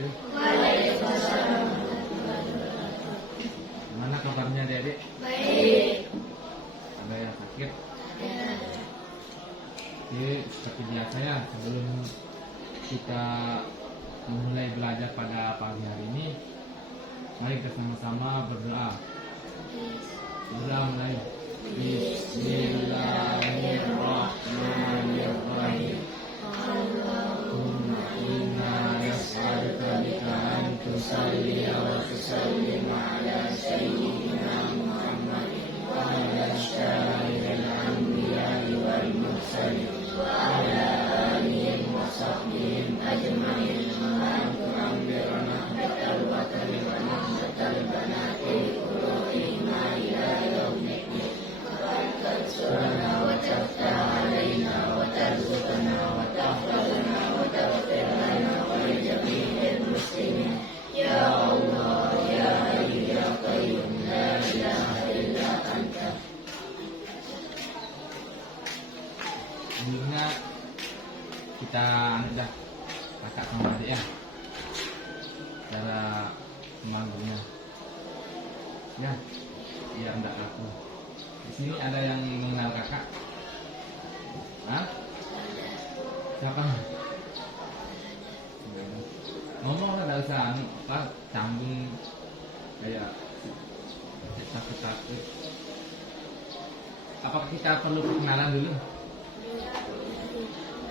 wabarakatuh. Waalaikumsalam. Gimana kabarnya adik-adik? Baik. Ada yang sakit? Ada. Oke, seperti biasa ya, sebelum kita memulai belajar pada pagi hari ini, mari kita sama-sama berdoa. Berdoa mulai. Bismillahirrahmanirrahim. Allahumma inna nas'aluka bika an tusalli wa tusallim ala sayyidina Muhammad wa ala syaril anbiya'i wal mursalin wa ala alihi wa sahbihi ajma'in. An tu'ammirna batal wa kalimana batal banati qulu'ina ila yaumiddin. Surana wa taftah alaina wa tarzuqna wa tahfazna wa taghfir lana wa li jami'il muslimin. Ya Allah, ya Hayyu ya Qayyum, la ilaha illa anta. Ingat kita dah kakak sama adik ya, cara memanggilnya ya, biar enggak kaku. Di sini ada yang mengenal kakak? Hah? Siapa? Ngomong lah, enggak usah apa cambung kayak takut-takut. Apakah kita perlu perkenalan dulu?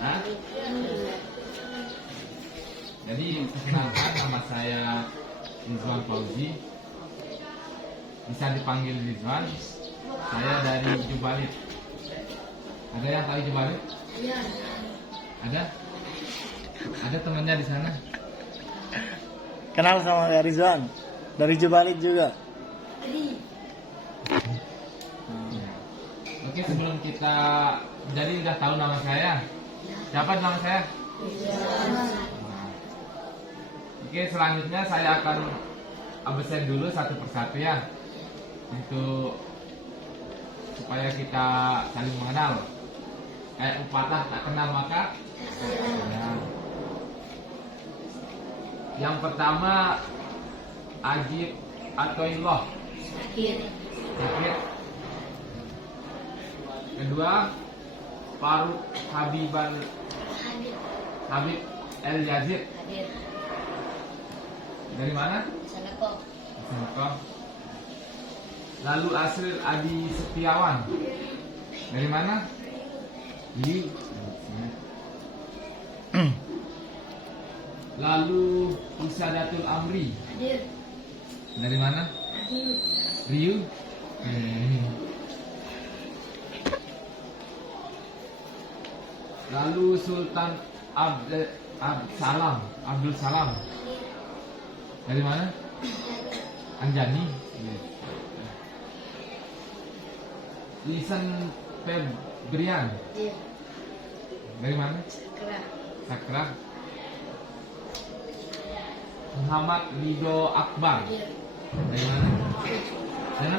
Hah? Jadi perkenalkan, nama saya Rizwan Fauzi. Bisa dipanggil Rizwan. Saya dari Jubalit. Ada yang tahu Jubalit? Iya. Ada? Ada temannya di sana? Kenal sama Rizwan dari Jubalit juga. Ya. Oke, sebelum kita jadi udah tahu nama saya. Siapa nama saya? Nah. Oke, selanjutnya saya akan absen dulu satu persatu ya, untuk supaya kita saling mengenal. Kayak pepatah, tak kenal maka ya. Yang pertama, Ajib Atoillah. Sakit. Sakit. Kedua, Faruk Habib El Yazid. Hadir. Dari mana? Sana kok. Contoh. Lalu Asril Adi Setiawan. Dari mana? Di. Lalu Usadatul Amri. Hadir. Dari mana? Hadir. Riu. Lalu Sultan Abdul Salam. Dari mana? Anjani. Lisan Febrian. Hadir. Dari mana? Sakra. Sakra. Muhammad Rido Akbar. Hadir. Dari mana? Dari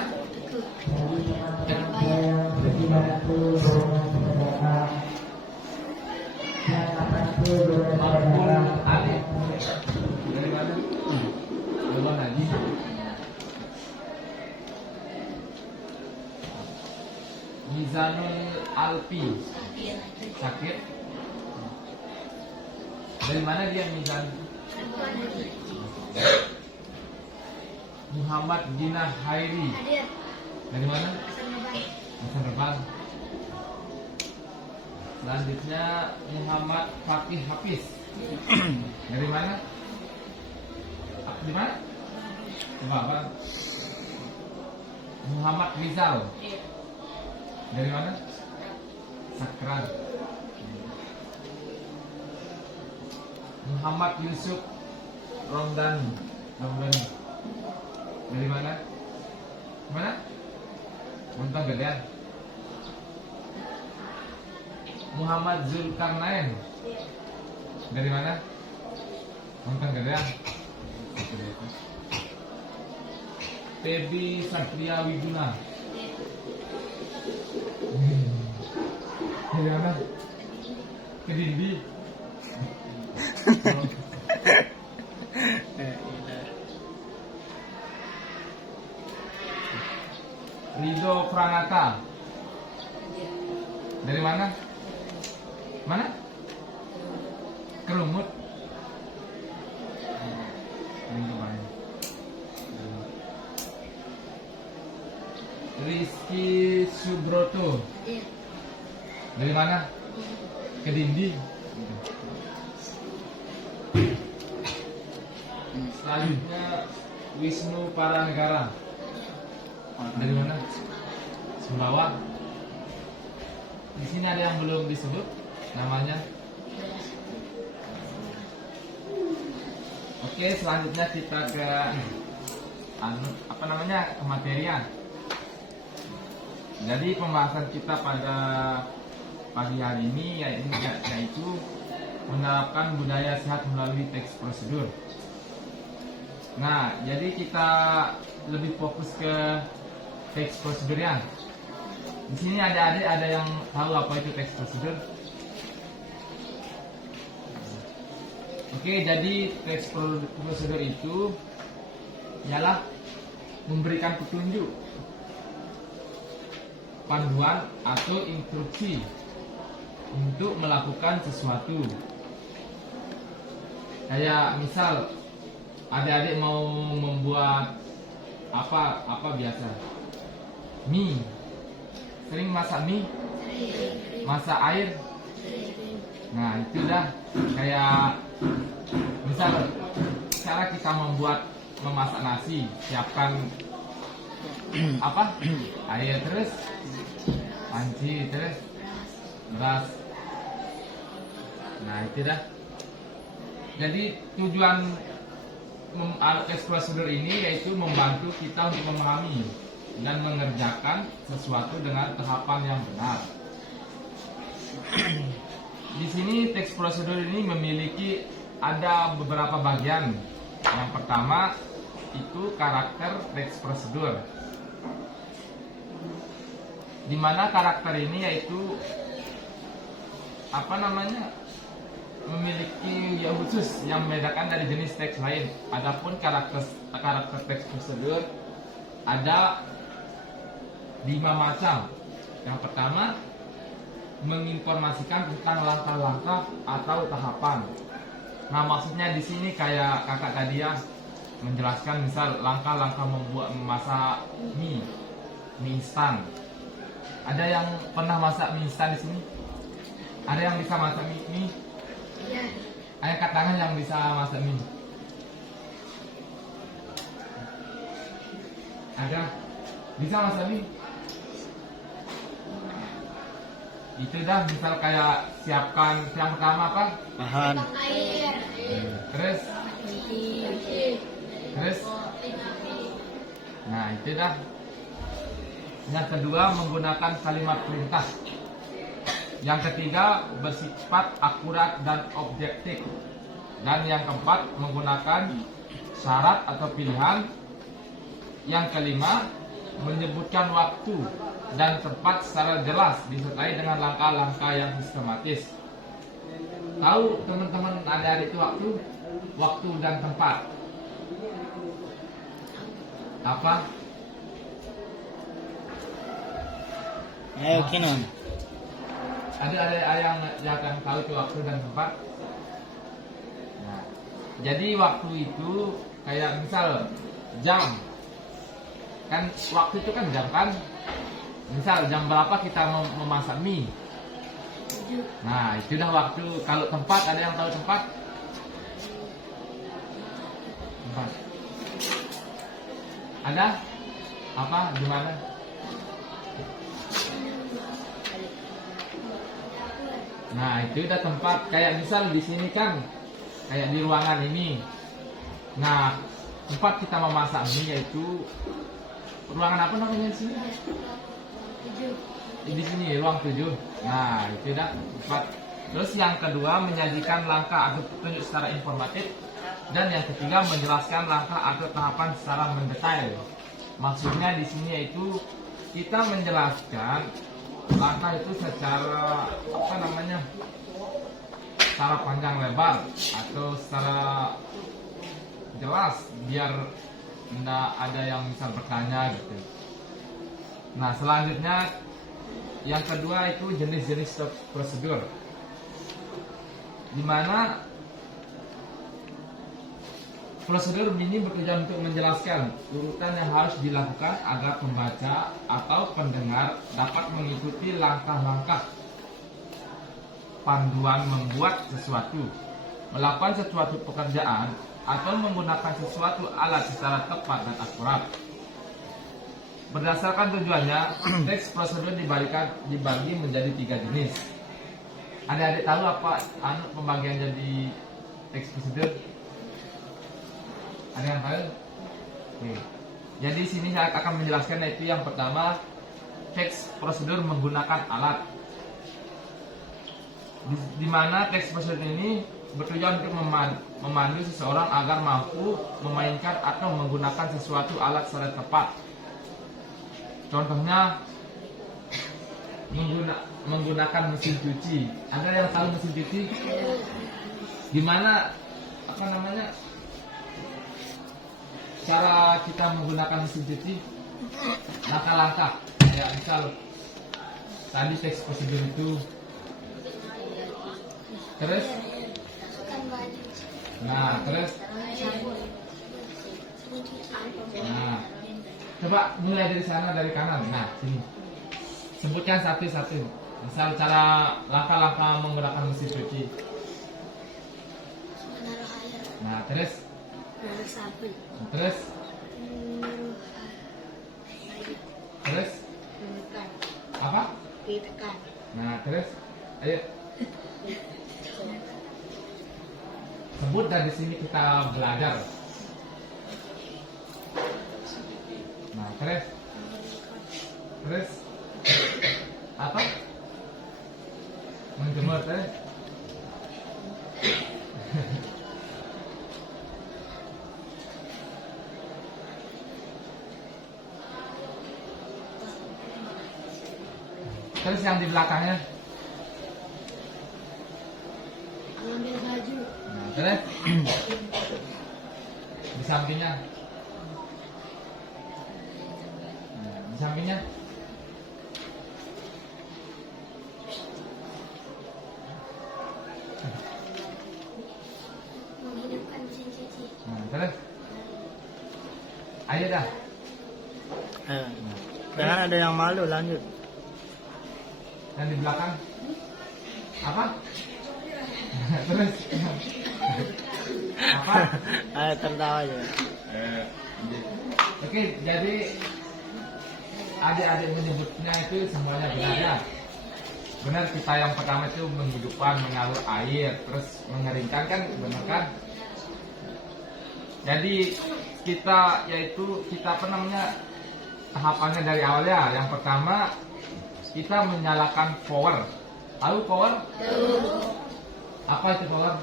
mana? Makbul Ali. Dari mana? Belum lagi. Mizanul Alpi. Sakit. Dari mana dia Mizan? Muhammad Gina Hairi. Hadir. Dari mana? Hasan Hasan Rebang. Selanjutnya Muhammad Fakih Hafiz. Dari mana? Di mana? Coba apa? Muhammad Rizal. Dari mana? Sakran. Muhammad Yusuf Romdani. Dari mana? Mana? Montong Gedean. Muhammad Zulkarnain. Dari mana? Montong Gedean. Pebi Satria Wiguna. Dari mana? Kediri. Sofranata. Dari mana? Mana? Kerumut. Ini kemarin. Rizky Subroto. Iya. Dari mana? Kedindi. Selanjutnya Wisnu Paranegara. Dari mana? Sumbawa. Di sini ada yang belum disebut namanya. Oke, selanjutnya kita ke kematerian. Jadi pembahasan kita pada pagi hari ini yaitu menerapkan budaya sehat melalui teks prosedur. Nah, jadi kita lebih fokus ke teks prosedurnya. Di sini adik-adik ada yang tahu apa itu teks prosedur? Oke, jadi teks prosedur itu ialah memberikan petunjuk, panduan atau instruksi untuk melakukan sesuatu. Kayak misal adik-adik mau membuat apa biasa? Mie. Sering masak mie? Masak air? Nah, itu dah kayak misal cara kita memasak nasi, siapkan air, terus panci, terus beras. Nah, itu dah. Jadi tujuan teks prosedur ini yaitu membantu kita untuk memahami dan mengerjakan sesuatu dengan tahapan yang benar. Di sini teks prosedur ini memiliki ada beberapa bagian. Yang pertama itu karakter teks prosedur, di mana karakter ini yaitu memiliki khusus yang membedakan dari jenis teks lain. Adapun karakter teks prosedur ada 5 macam. Yang pertama, menginformasikan tentang langkah-langkah atau tahapan. Nah, maksudnya di sini kayak kakak tadi ya, menjelaskan misal langkah-langkah memasak mie instan. Ada yang pernah masak mie instan di sini? Ada yang bisa masak mie? Iya. Ayo angkat tangan yang bisa masak mie. Ada? Bisa masak mie? Itu dah, misal kayak siapkan yang pertama apa? Bahan. Air. Terus? Nah, itu dah. Yang kedua, menggunakan kalimat perintah. Yang ketiga, bersifat akurat dan objektif. Dan yang keempat, menggunakan syarat atau pilihan. Yang kelima, menyebutkan waktu dan tempat secara jelas disertai dengan langkah-langkah yang sistematis. Tahu teman-teman adik-adik itu waktu dan tempat? Apa? Ayo Kinon. Ada yang tahu itu waktu dan tempat? Nah, jadi waktu itu kayak misal jam. Kan waktu itu kan jam kan? Misal jam berapa kita memasak mie? Nah, itu dah waktu. Kalau tempat, ada yang tahu tempat? Tempat. Ada? Apa? Di mana? Nah, itu udah tempat. Kayak misal di sini kan, kayak di ruangan ini. Nah, tempat kita memasak mie yaitu ruangan apa namanya di sini? Di sini ruang 7. Nah, itu dah tempat. Terus yang kedua, menyajikan langkah atau petunjuk secara informatif. Dan yang ketiga, menjelaskan langkah atau tahapan secara mendetail. Maksudnya di sini yaitu kita menjelaskan langkah itu secara secara panjang lebar atau secara jelas biar tidak ada yang bisa bertanya gitu. Nah, selanjutnya yang kedua itu jenis-jenis prosedur, di mana prosedur ini bertujuan untuk menjelaskan urutan yang harus dilakukan agar pembaca atau pendengar dapat mengikuti langkah-langkah panduan membuat sesuatu, melakukan sesuatu pekerjaan, atau menggunakan sesuatu alat secara tepat dan akurat. Berdasarkan tujuannya, teks prosedur dibagi menjadi 3 jenis. Adik-adik tahu apa pembagian jadi teks prosedur? Ada yang tahu? Oke. Jadi sini saya akan menjelaskan, yaitu yang pertama, teks prosedur menggunakan alat. Di mana teks prosedur ini bertujuan untuk memandu seseorang agar mampu memainkan atau menggunakan sesuatu alat secara tepat. Contohnya menggunakan mesin cuci. Ada yang tahu mesin cuci? Gimana cara kita menggunakan mesin cuci? Langkah-langkah. Ya, misal tadi teks prosedur itu. Terus? Nah, terus? Nah, coba mulai dari sana, dari kanan. Nah, sini. Sebutkan satu-satu. Misal cara langkah-langkah menggunakan mesin cuci. Nah, terus? Terus? Terus? Apa? Nah, terus? Ayo. Sebut, dari sini kita belajar. Nah, terus? Terus? Apa? Menjemur, terus? Terus yang di belakangnya? Ambil baju. Nah, terus? Di sampingnya? Nah, di sampingnya? Menghidupkan mesin cuci. Nah, terus? Ayo dah. Jangan ada yang malu, lanjut. Yang di belakang? Apa? Terus? Apa? Ayo tertawa aja. Oke, jadi adik-adik menyebutnya itu semuanya benar ya. Benar, kita yang pertama itu menghidupkan, mengalur air, terus mengeringkan, kan benar kan? Jadi kita apa namanya, tahapannya dari awalnya. Yang pertama kita menyalakan power. Tahu power? Apa itu power?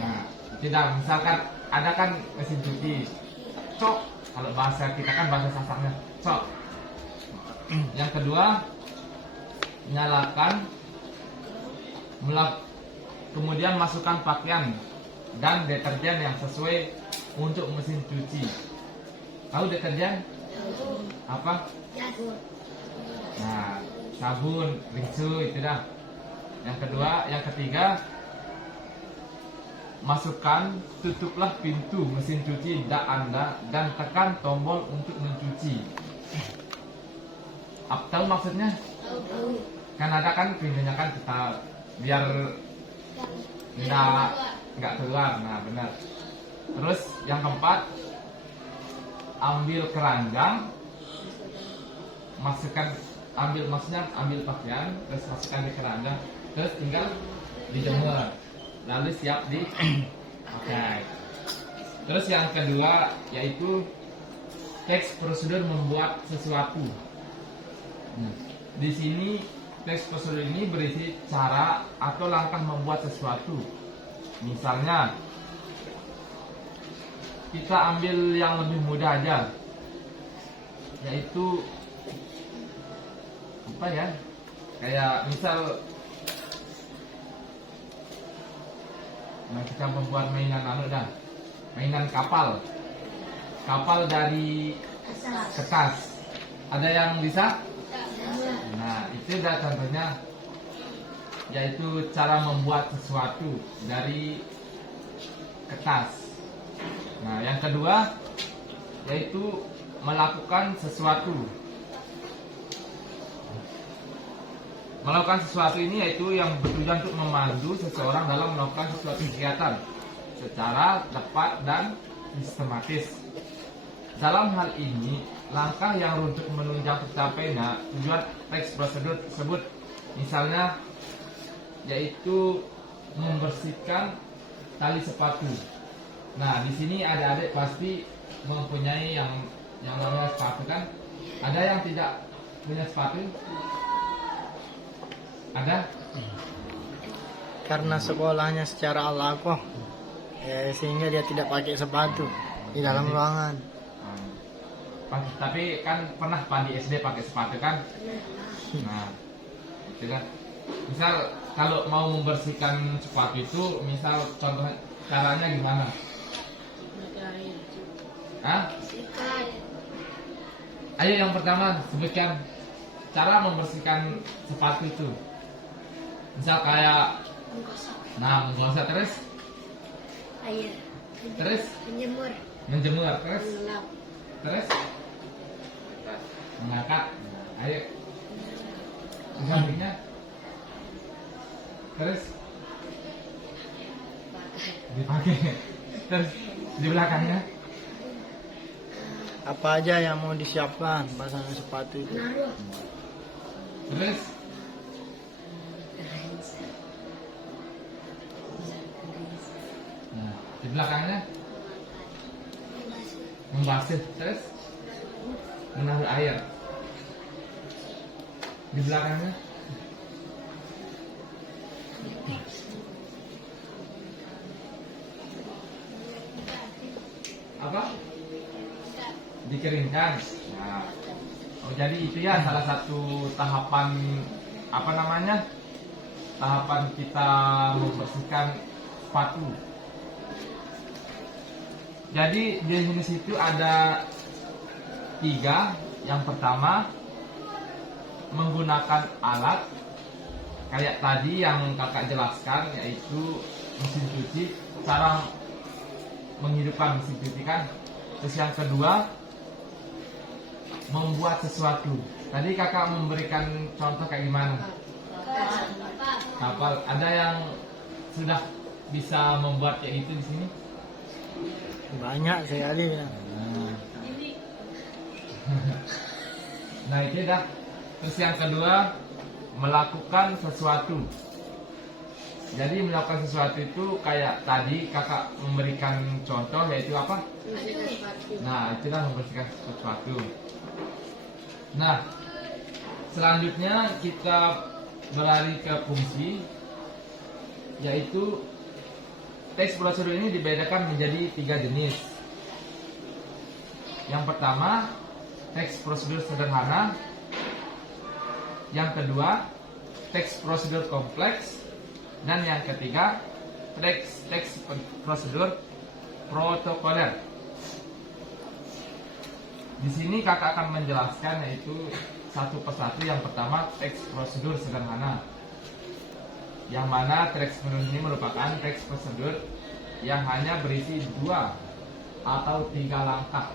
Nah, tidak, misalkan ada kan mesin cuci, cok. Kalau bahasa kita kan bahasa sasaknya, cok. Yang kedua, nyalakan, kemudian masukkan pakaian dan deterjen yang sesuai untuk mesin cuci. Tahu deterjen? Apa? Nah, sabun, rinso, itu dah. Yang ketiga, masukkan, tutuplah pintu mesin cuci Anda dan tekan tombol untuk mencuci. Apa tahu maksudnya? Kan ada kan pintunya kan kita biar nggak keluar. Nah, benar. Terus yang keempat, ambil keranjang, ambil pakaian, terus masukkan di keranjang, terus tinggal dijemur, lalu siap dipakai. Terus yang kedua yaitu teks prosedur membuat sesuatu. Di sini teks prosedur ini berisi cara atau langkah membuat sesuatu. Misalnya kita ambil yang lebih mudah aja, yaitu apa ya, kayak misal kita membuat mainan mainan kapal dari kertas. Ada yang bisa? Nah, itu dah contohnya, yaitu cara membuat sesuatu dari kertas. Nah, yang kedua yaitu melakukan sesuatu. Melakukan sesuatu ini yaitu yang bertujuan untuk memandu seseorang dalam melakukan sesuatu kegiatan secara tepat dan sistematis. Dalam hal ini, langkah yang untuk menunjang tercapainya tujuan teks prosedur tersebut, misalnya yaitu membersihkan tali sepatu. Nah, di sini adik-adik pasti mempunyai yang namanya sepatu kan? Ada yang tidak punya sepatu? Ada? Karena sekolahnya secara al-aqoh, sehingga dia tidak pakai sepatu di dalam ruangan. Tapi kan pernah Pak di SD pakai sepatu kan? Nah, itu kan. Misal kalau mau membersihkan sepatu itu, misal contoh caranya gimana? Hah? Ayo yang pertama sebutkan cara membersihkan sepatu itu. Misal kayak, nah menggosok terus, Air. terus Menjemur. menjemur terus, Mengelap. terus mengangkat. Nah, ayo. Selanjutnya, terus dipakai, terus di belakangnya. Apa aja yang mau disiapkan pasangan sepatu itu? Naruh. Terus nah, di belakangnya membasuh, terus menaruh air. Di belakangnya apa? Dikeringkan. Nah, oh, jadi itu ya salah satu tahapan apa namanya? Tahapan kita membersihkan sepatu. Jadi di jenis itu ada 3. Yang pertama menggunakan alat kayak tadi yang kakak jelaskan, yaitu mesin cuci, cara menghidupkan mesin cuci kan. Terus yang kedua membuat sesuatu. Tadi kakak memberikan contoh kayak gimana? Kapal. Ada yang sudah bisa membuat kayak itu di sini? Banyak sekali ya. Nah itu dah. Terus yang kedua melakukan sesuatu. Jadi melakukan sesuatu itu kayak tadi kakak memberikan contoh, yaitu apa? Nah itulah membersihkan sesuatu. Nah selanjutnya kita beralih ke fungsi, yaitu teks prosedur ini dibedakan menjadi 3 jenis. Yang pertama teks prosedur sederhana. Yang kedua teks prosedur kompleks. Dan yang ketiga teks prosedur protokoler. Di sini kakak akan menjelaskan yaitu satu persatu. Yang pertama teks prosedur sederhana, yang mana teks prosedur ini merupakan teks prosedur yang hanya berisi 2 atau 3 langkah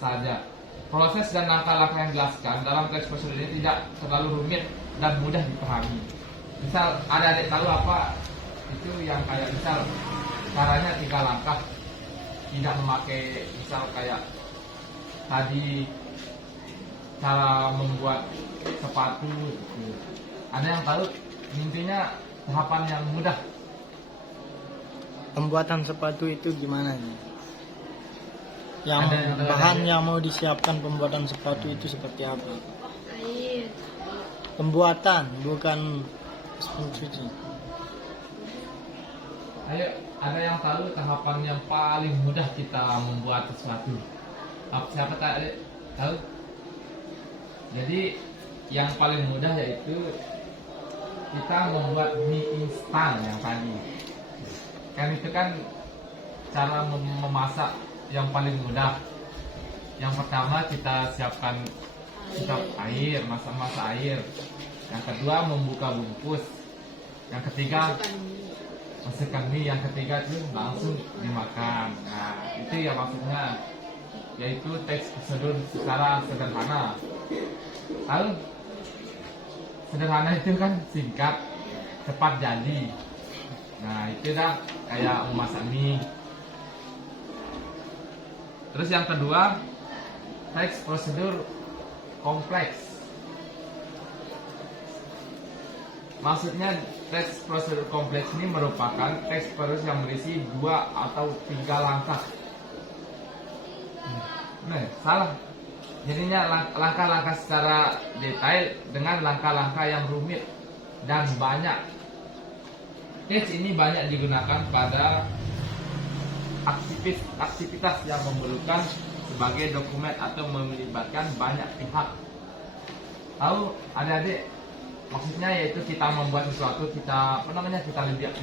saja. Proses dan langkah-langkah yang dijelaskan dalam teks prosedur ini tidak terlalu rumit dan mudah dipahami. Misal adik-adik tahu apa itu yang kayak misal caranya 3 langkah, tidak memakai misal kayak tadi cara membuat sepatu gitu. Ada yang tahu intinya tahapan yang mudah? Pembuatan sepatu itu gimana sih? Yang Ada yang tahu bahan ada? yang mau disiapkan pembuatan sepatu itu seperti apa? Air. Pembuatan, bukan mesin cuci. Ayo, ada yang tahu tahapan yang paling mudah kita membuat sesuatu? Siapa tahu? Jadi yang paling mudah yaitu kita membuat mie instan yang tadi. Kan itu kan cara memasak yang paling mudah. Yang pertama kita siapkan air, masak air. Yang kedua membuka bungkus. Yang ketiga masukkan mie. Yang ketiga itu langsung dimakan. Nah, itu ya maksudnya, yaitu teks prosedur secara sederhana. Lalu sederhana itu kan singkat, cepat jadi. Nah, itu dah kayak memasak mie. Terus yang kedua, teks prosedur kompleks. Maksudnya teks prosedur kompleks ini merupakan teks prosedur yang berisi 2 atau 3 langkah. Nah, salah. Jadinya langkah-langkah secara detail dengan langkah-langkah yang rumit dan banyak. Teks ini banyak digunakan pada aktivitas yang memerlukan sebagai dokumen atau melibatkan banyak pihak. Tahu adik-adik, maksudnya yaitu kita membuat sesuatu, kita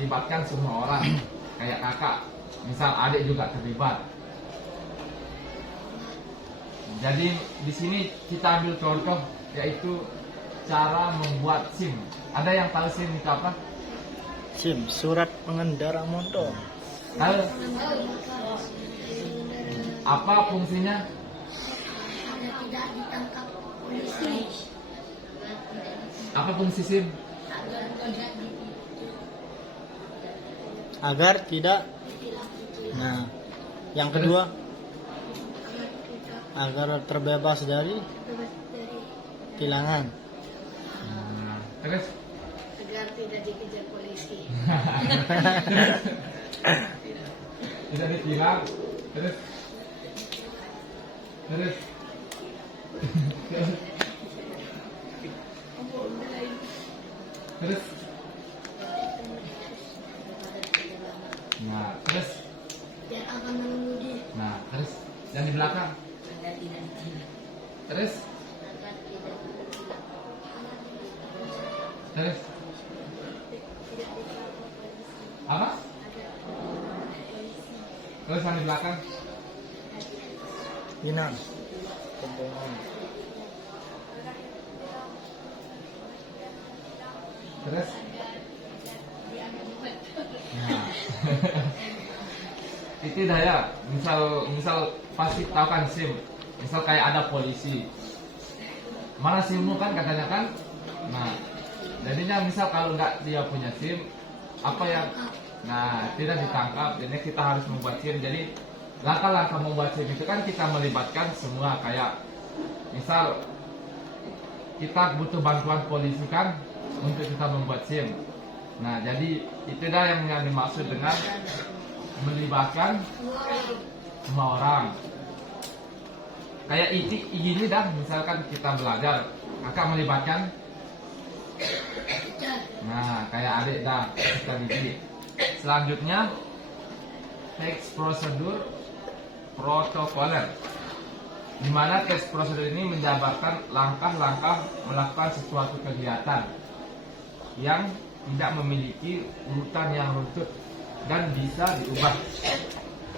libatkan semua orang. Kayak kakak, misal adik juga terlibat. Jadi di sini kita ambil contoh, yaitu cara membuat SIM. Ada yang tahu SIM itu apa? SIM, surat pengendara motor. Tahu? Apa fungsinya? Agar tidak ditangkap polisi. Apa fungsi SIM? Agar tidak. Nah, yang kedua, agar terbebas dari tilangan. Terus? Agar tidak dikejar polisi. Tidak ditilang. Terus? Terus? Nah, terus? Biar akan mengemudi. Nah, terus? Yang di belakang? Terus? Terus? Apa? Terus yang di belakang? Inang. Kebohongan. Terus? Nah. Itu dah ya. Misal pasti tahu kan SIM. Misal kayak ada polisi. Mana SIMmu kan katanya kan? Nah, jadinya misal kalau nggak dia punya SIM, apa yang tidak ditangkap. Jadi kita harus membuat SIM. Jadi langkah-langkah membuat SIM itu kan kita melibatkan semua. Kayak misal kita butuh bantuan polisi kan untuk kita membuat SIM. Nah, jadi itu dah yang dimaksud dengan melibatkan semua orang. Kayak ini dah, misalkan kita belajar, kakak melibatkan. Nah, kayak adik dah kita didik. Selanjutnya teks prosedur protokoler, di mana teks prosedur ini menjabarkan langkah-langkah melakukan sesuatu kegiatan yang tidak memiliki urutan yang runtut dan bisa diubah.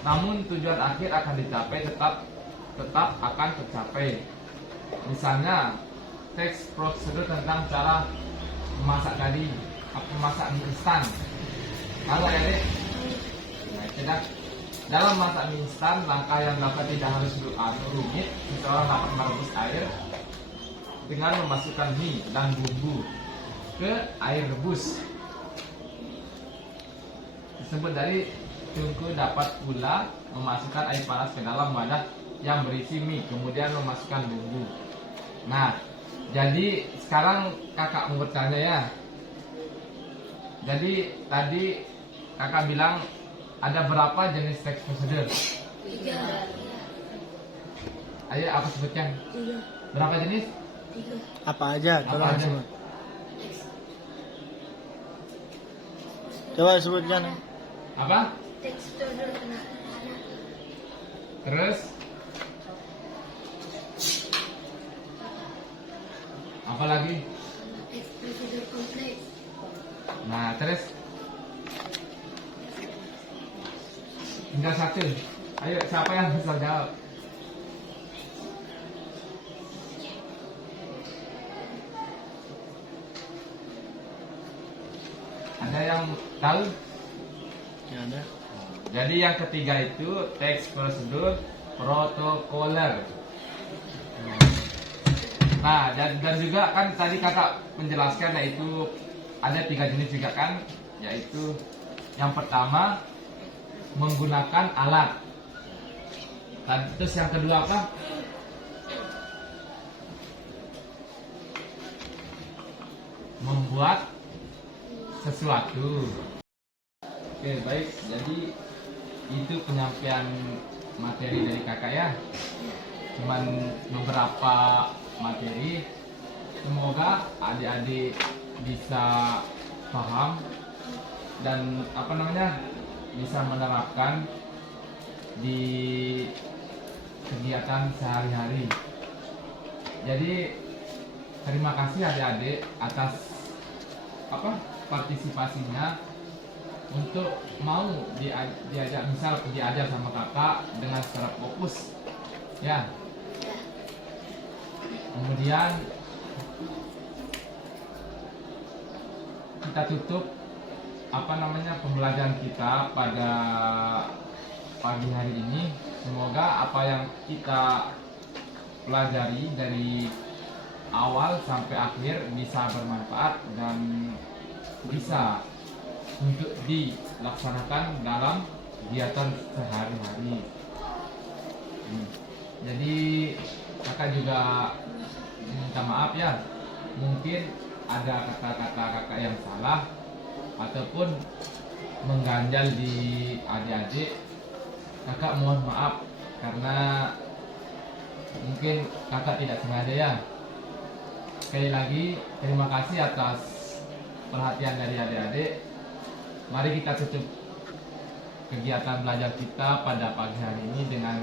Namun tujuan akhir akan dicapai tetap akan tercapai. Misalnya teks prosedur tentang cara memasak tadi, memasak mie instan. Kalau ya, nah, dalam masak mie instan, langkah yang dapat tidak harus rumit. Seseorang dapat merebus air dengan memasukkan mie dan bumbu ke air rebus. Disebut dari tungku dapat pula memasukkan air panas ke dalam wadah yang berisi mie, kemudian memasukkan bumbu. Nah, jadi sekarang kakak mau bertanya ya. Jadi tadi kakak bilang ada berapa jenis teks prosedur? 3. Ayo apa sebutkan? 3. Berapa jenis? 3. Apa aja? Apa Tolong aja? sebut. Coba sebutkan. Apa? Teks prosedur anak-anak. Terus? Apa lagi? Teks prosedur kompleks. Nah, terus? Tinggal satu. Ayo, siapa yang bisa jawab? Ada yang tahu? Ya, ada. Jadi yang ketiga itu teks prosedur protokoler. Nah, dan juga kan tadi kakak menjelaskan yaitu ada 3 jenis juga kan, yaitu yang pertama menggunakan alat. Dan terus yang kedua apa? Membuat sesuatu. Oke, baik. Jadi itu penyampaian materi dari kakak ya. Cuman beberapa materi. Semoga adik-adik bisa paham dan bisa menerapkan di kegiatan sehari-hari. Jadi terima kasih adik-adik atas partisipasinya untuk mau diajak sama kakak dengan secara fokus ya. Kemudian kita tutup pembelajaran kita pada pagi hari ini. Semoga apa yang kita pelajari dari awal sampai akhir bisa bermanfaat dan bisa untuk dilaksanakan dalam kegiatan sehari-hari. Jadi kakak juga minta maaf ya, mungkin ada kata-kata kakak yang salah ataupun mengganjal di adik-adik. Kakak mohon maaf karena mungkin kakak tidak sengaja ya. Sekali lagi terima kasih atas perhatian dari adik-adik. Mari kita tutup kegiatan belajar kita pada pagi hari ini dengan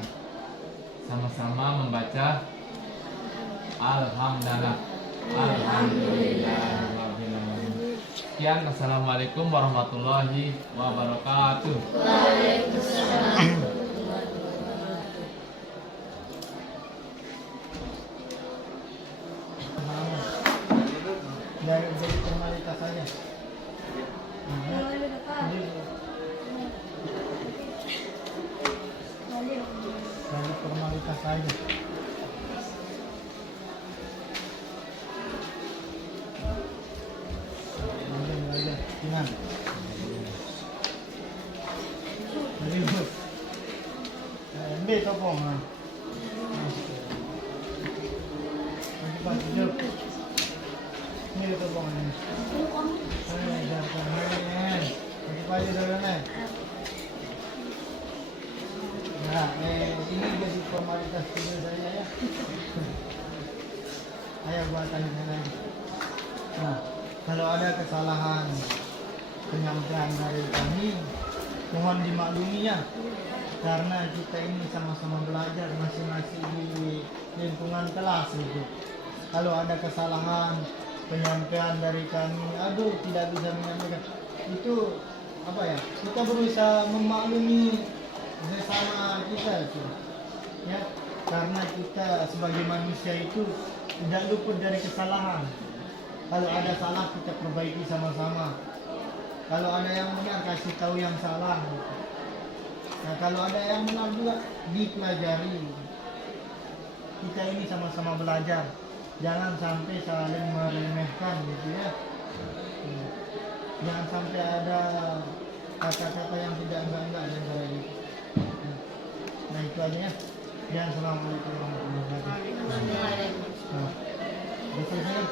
sama-sama membaca Alhamdulillah. Alhamdulillah. Sekian, assalamualaikum warahmatullahi wabarakatuh. Jadi formalitas saja. Jadi formalitas saja. Ingat. Jadi bos. Ambil topong. Nanti pas hidup. Ini topong ini. Nanti pagi dulu nih. Nah, ini jadi formalitas video saya ya. Ayo buat tanya lagi. Nah, kalau ada kesalahan penyampaian dari kami, mohon dimaklumi ya, karena kita ini sama-sama belajar masing-masing di lingkungan kelas gitu. Kalau ada kesalahan penyampaian dari kami, aduh tidak bisa menyampaikan, itu apa ya? Kita berusaha memaklumi sesama kita itu, ya, karena kita sebagai manusia itu tidak luput dari kesalahan. Kalau ada salah kita perbaiki sama-sama. Kalau ada yang benar kasih tahu yang salah. Nah kalau ada yang benar juga dipelajari. Kita ini sama-sama belajar. Jangan sampai saling meremehkan gitu ya. Jangan sampai ada kata-kata yang tidak enggak dan sebagainya. Nah itu aja ya. Dan assalamualaikum warahmatullahi wabarakatuh. Nah, selesai.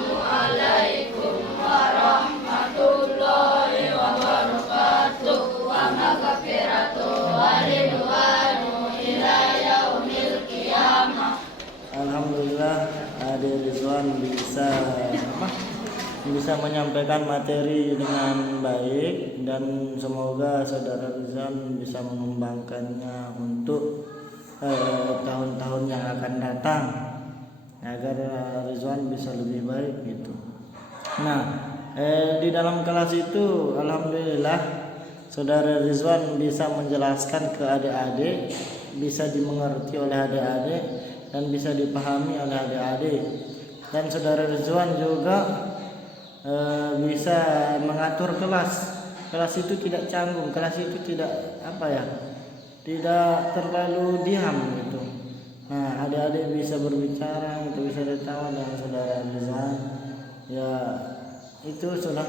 Assalamualaikum warahmatullahi wabarakatuh. Wa maghfiratuh wa ridwanu ila yaumil qiyamah. Alhamdulillah Adik Rizwan bisa menyampaikan materi dengan baik dan semoga saudara Rizwan bisa mengembangkannya untuk tahun-tahun yang akan datang agar Rizwan bisa lebih baik gitu. Nah, di dalam kelas itu alhamdulillah saudara Rizwan bisa menjelaskan ke adik-adik, bisa dimengerti oleh adik-adik dan bisa dipahami oleh adik-adik. Dan saudara Rizwan juga bisa mengatur kelas. Kelas itu tidak canggung, kelas itu tidak tidak terlalu diam gitu. Nah, adik-adik bisa berbicara, itu bisa tertawa dengan saudara Rizwan. Ya, itu sudah